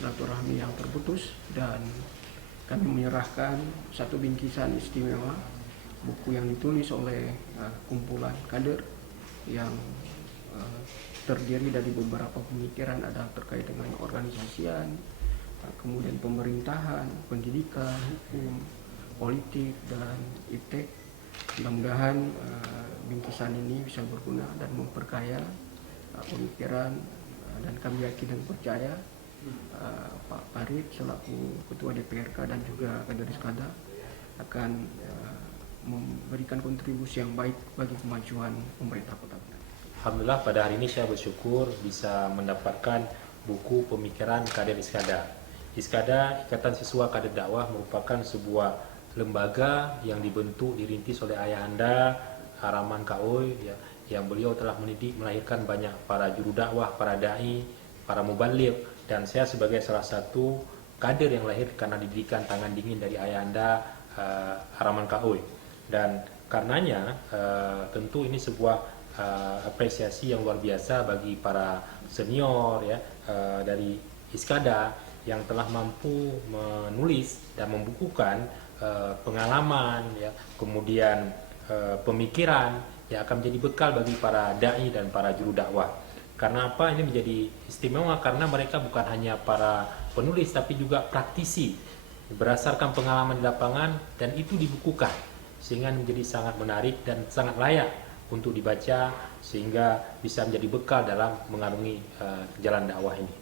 silaturahmi yang terputus, dan kami menyerahkan satu bingkisan istimewa buku yang ditulis oleh kumpulan kader yang terdiri dari beberapa pemikiran, ada terkait dengan organisasian, kemudian pemerintahan, pendidikan, hukum, politik, dan iptek. Mudah-mudahan bingkisan ini bisa berguna dan memperkaya pemikiran, dan kami yakin dan percaya Pak Farid selaku Ketua DPRK dan juga kader Iskada akan memberikan kontribusi yang baik bagi kemajuan pemerintah Kota Medan. Alhamdulillah pada hari ini saya bersyukur bisa mendapatkan buku pemikiran kader Iskada. Iskada, Ikatan Siswa Kader Dakwah, merupakan sebuah lembaga yang dibentuk dirintis oleh ayah anda Haraman Kaoy, ya, yang beliau telah mendidik melahirkan banyak para juru dakwah, para dai, para mubaligh, dan saya sebagai salah satu kader yang lahir karena dididikan tangan dingin dari ayah anda Haraman Kaoy. Dan karenanya tentu ini sebuah apresiasi yang luar biasa bagi para senior, ya, dari Iskada yang telah mampu menulis dan membukukan pengalaman, ya, kemudian pemikiran yang akan menjadi bekal bagi para dai dan para juru dakwah. Karena apa ini menjadi istimewa? Karena mereka bukan hanya para penulis tapi juga praktisi berdasarkan pengalaman di lapangan, dan itu dibukukan sehingga menjadi sangat menarik dan sangat layak untuk dibaca sehingga bisa menjadi bekal dalam mengarungi jalan dakwah ini.